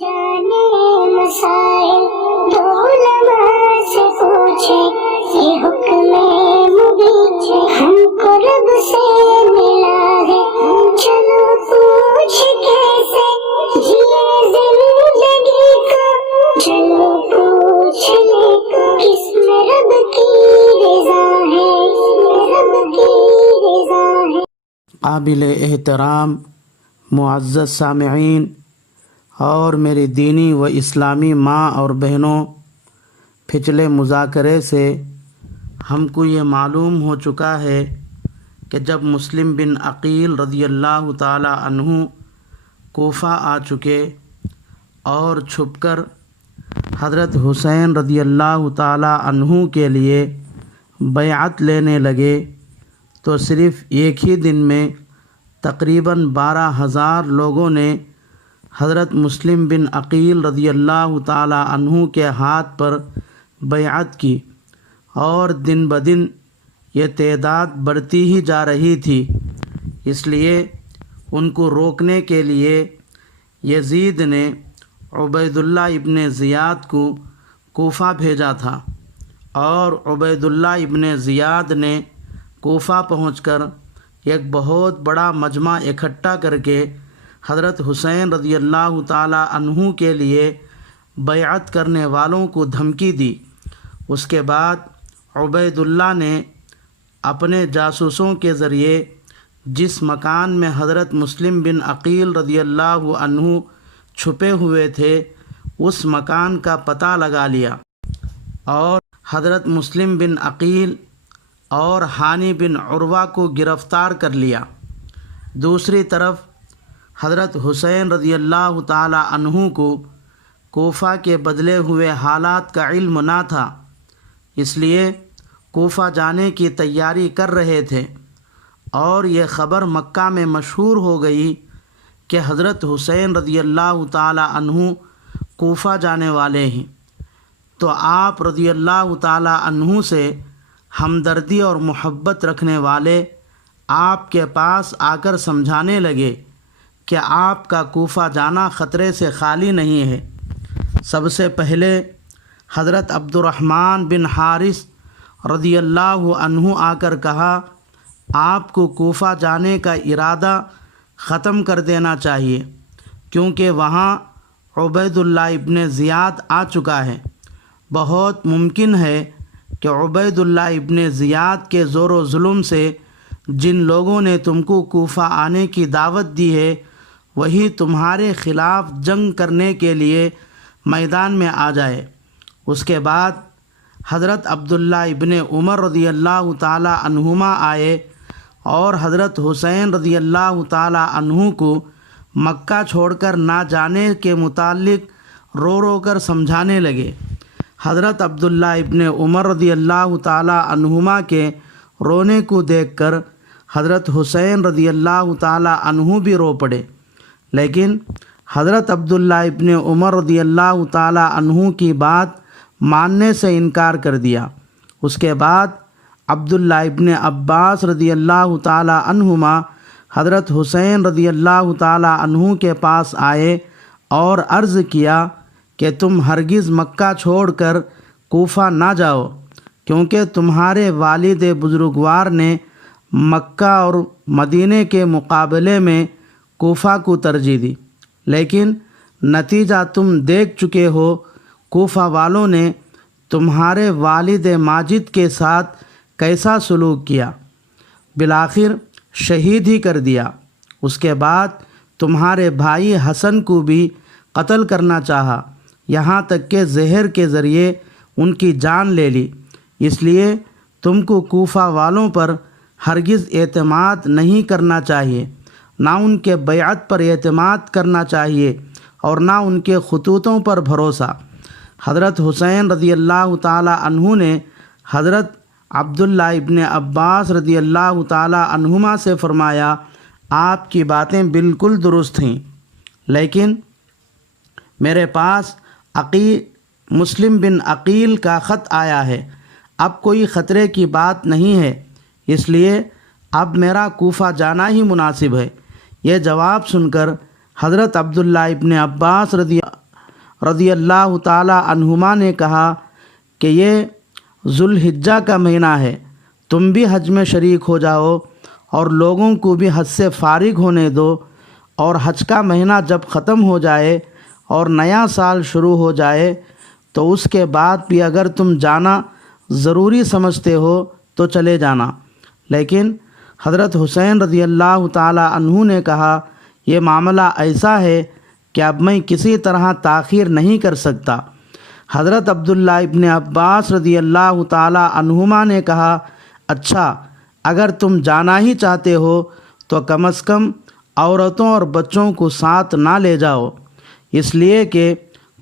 جانے مسائل دو علماء سے پوچھے، یہ حکم مبین ہم کو رب سے ملا ہے، چلو پوچھ کیسے جیے زندگی کو، چلو پوچھ لے کس میں رب کی رضا ہے، رب کی رضا ہے۔ قابل احترام معزز سامعین اور میری دینی و اسلامی ماں اور بہنوں، پچھلے مذاکرے سے ہم کو یہ معلوم ہو چکا ہے کہ جب مسلم بن عقیل رضی اللہ تعالی عنہ کوفہ آ چکے اور چھپ کر حضرت حسین رضی اللہ تعالی عنہ کے لیے بیعت لینے لگے، تو صرف ایک ہی دن میں تقریباً 12,000 لوگوں نے حضرت مسلم بن عقیل رضی اللہ تعالی عنہ کے ہاتھ پر بیعت کی، اور دن بدن یہ تعداد بڑھتی ہی جا رہی تھی۔ اس لیے ان کو روکنے کے لیے یزید نے عبید اللہ ابن زیاد کو کوفہ بھیجا تھا، اور عبید اللہ ابن زیاد نے کوفہ پہنچ کر ایک بہت بڑا مجمع اکٹھا کر کے حضرت حسین رضی اللہ تعالی عنہ کے لیے بیعت کرنے والوں کو دھمکی دی۔ اس کے بعد عبید اللہ نے اپنے جاسوسوں کے ذریعے جس مکان میں حضرت مسلم بن عقیل رضی اللہ عنہ چھپے ہوئے تھے اس مکان کا پتہ لگا لیا، اور حضرت مسلم بن عقیل اور ہانی بن عروہ کو گرفتار کر لیا۔ دوسری طرف حضرت حسین رضی اللہ تعالی عنہ کو کوفہ کے بدلے ہوئے حالات کا علم نہ تھا، اس لیے کوفہ جانے کی تیاری کر رہے تھے، اور یہ خبر مکہ میں مشہور ہو گئی کہ حضرت حسین رضی اللہ تعالی عنہ کوفہ جانے والے ہیں۔ تو آپ رضی اللہ تعالی عنہ سے ہمدردی اور محبت رکھنے والے آپ کے پاس آ کر سمجھانے لگے کہ آپ کا کوفہ جانا خطرے سے خالی نہیں ہے۔ سب سے پہلے حضرت عبد الرحمن بن حارث رضی اللہ عنہ آ کر کہا، آپ کو کوفہ جانے کا ارادہ ختم کر دینا چاہیے، کیونکہ وہاں عبید اللہ ابن زیاد آ چکا ہے۔ بہت ممکن ہے کہ عبید اللہ ابن زیاد کے زور و ظلم سے جن لوگوں نے تم کو کوفہ آنے کی دعوت دی ہے وہی تمہارے خلاف جنگ کرنے کے لیے میدان میں آ جائے۔ اس کے بعد حضرت عبداللہ ابن عمر رضی اللہ تعالی عنہما آئے اور حضرت حسین رضی اللہ تعالی عنہ کو مکہ چھوڑ کر نہ جانے کے متعلق رو رو کر سمجھانے لگے۔ حضرت عبداللہ ابن عمر رضی اللہ تعالی عنہما کے رونے کو دیکھ کر حضرت حسین رضی اللہ تعالی عنہ بھی رو پڑے، لیکن حضرت عبداللہ ابن عمر رضی اللہ تعالی عنہ کی بات ماننے سے انکار کر دیا۔ اس کے بعد عبداللہ ابن عباس رضی اللہ تعالی عنہما حضرت حسین رضی اللہ تعالی عنہ کے پاس آئے اور عرض کیا کہ تم ہرگز مکہ چھوڑ کر کوفہ نہ جاؤ، کیونکہ تمہارے والد بزرگوار نے مکہ اور مدینے کے مقابلے میں کوفہ کو ترجیح دی، لیکن نتیجہ تم دیکھ چکے ہو، کوفہ والوں نے تمہارے والد ماجد کے ساتھ کیسا سلوک کیا، بالآخر شہید ہی کر دیا۔ اس کے بعد تمہارے بھائی حسن کو بھی قتل کرنا چاہا، یہاں تک کہ زہر کے ذریعے ان کی جان لے لی۔ اس لیے تم کو کوفہ والوں پر ہرگز اعتماد نہیں کرنا چاہیے، نہ ان کے بیعت پر اعتماد کرنا چاہیے اور نہ ان کے خطوطوں پر بھروسہ۔ حضرت حسین رضی اللہ تعالی عنہ نے حضرت عبداللہ ابن عباس رضی اللہ تعالی عنہما سے فرمایا، آپ کی باتیں بالکل درست ہیں، لیکن میرے پاس مسلم بن عقیل کا خط آیا ہے، اب کوئی خطرے کی بات نہیں ہے، اس لیے اب میرا کوفہ جانا ہی مناسب ہے۔ یہ جواب سن کر حضرت عبداللہ ابن عباس رضی اللہ تعالی عنہما نے کہا کہ یہ ذوالحجہ کا مہینہ ہے، تم بھی حج میں شریک ہو جاؤ اور لوگوں کو بھی حج سے فارغ ہونے دو، اور حج کا مہینہ جب ختم ہو جائے اور نیا سال شروع ہو جائے تو اس کے بعد بھی اگر تم جانا ضروری سمجھتے ہو تو چلے جانا۔ لیکن حضرت حسین رضی اللہ تعالی عنہ نے کہا یہ معاملہ ایسا ہے کہ اب میں کسی طرح تاخیر نہیں کر سکتا۔ حضرت عبداللہ ابن عباس رضی اللہ تعالی عنہما نے کہا اچھا اگر تم جانا ہی چاہتے ہو تو کم از کم عورتوں اور بچوں کو ساتھ نہ لے جاؤ، اس لیے کہ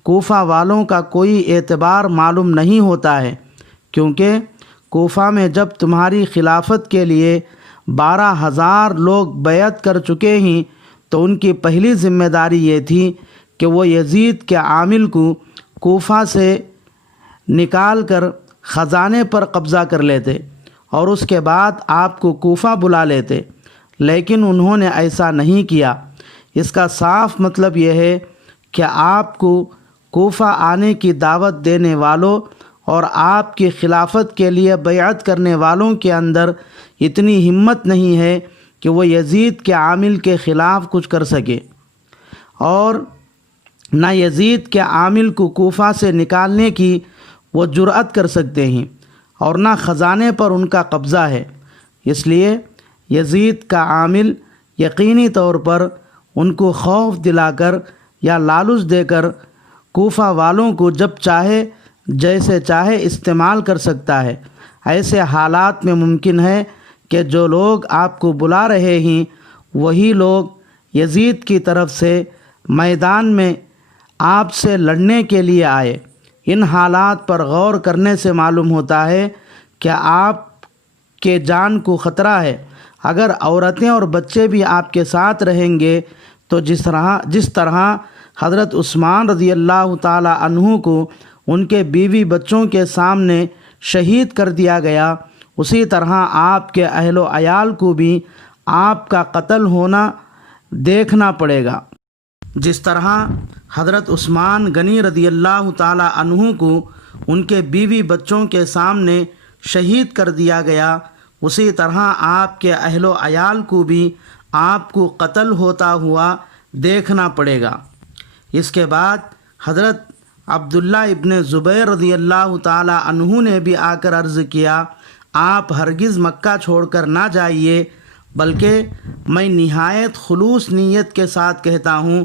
کوفہ والوں کا کوئی اعتبار معلوم نہیں ہوتا ہے، کیونکہ کوفہ میں جب تمہاری خلافت کے لیے 12,000 لوگ بیعت کر چکے ہیں تو ان کی پہلی ذمہ داری یہ تھی کہ وہ یزید کے عامل کو کوفہ سے نکال کر خزانے پر قبضہ کر لیتے اور اس کے بعد آپ کو کوفہ بلا لیتے، لیکن انہوں نے ایسا نہیں کیا۔ اس کا صاف مطلب یہ ہے کہ آپ کو کوفہ آنے کی دعوت دینے والوں اور آپ کی خلافت کے لیے بیعت کرنے والوں کے اندر اتنی ہمت نہیں ہے کہ وہ یزید کے عامل کے خلاف کچھ کر سکے، اور نہ یزید کے عامل کو کوفہ سے نکالنے کی وہ جرأت کر سکتے ہیں، اور نہ خزانے پر ان کا قبضہ ہے۔ اس لیے یزید کا عامل یقینی طور پر ان کو خوف دلا کر یا لالچ دے کر کوفہ والوں کو جب چاہے جیسے چاہے استعمال کر سکتا ہے۔ ایسے حالات میں ممکن ہے کہ جو لوگ آپ کو بلا رہے ہیں وہی لوگ یزید کی طرف سے میدان میں آپ سے لڑنے کے لیے آئے۔ ان حالات پر غور کرنے سے معلوم ہوتا ہے کہ آپ کے جان کو خطرہ ہے۔ اگر عورتیں اور بچے بھی آپ کے ساتھ رہیں گے تو جس طرح حضرت عثمان رضی اللہ تعالی عنہ کو ان کے بیوی بچوں کے سامنے شہید کر دیا گیا، اسی طرح آپ کے اہل و عیال کو بھی آپ کا قتل ہونا دیکھنا پڑے گا۔ جس طرح حضرت عثمان غنی رضی اللہ تعالی عنہ کو ان کے بیوی بچوں کے سامنے شہید کر دیا گیا، اسی طرح آپ کے اہل و عیال کو بھی آپ کو قتل ہوتا ہوا دیکھنا پڑے گا۔ اس کے بعد حضرت عبداللہ ابن زبیر رضی اللہ تعالی عنہ نے بھی آ کر عرض کیا آپ ہرگز مکہ چھوڑ کر نہ جائیے، بلکہ میں نہایت خلوص نیت کے ساتھ کہتا ہوں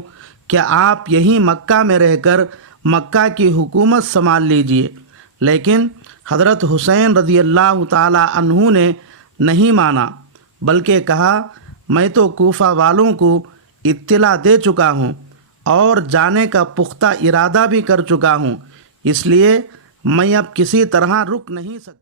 کہ آپ یہیں مکہ میں رہ کر مکہ کی حکومت سنبھال لیجئے۔ لیکن حضرت حسین رضی اللہ تعالی عنہ نے نہیں مانا، بلکہ کہا میں تو کوفہ والوں کو اطلاع دے چکا ہوں اور جانے کا پختہ ارادہ بھی کر چکا ہوں، اس لیے میں اب کسی طرح رک نہیں سکتا۔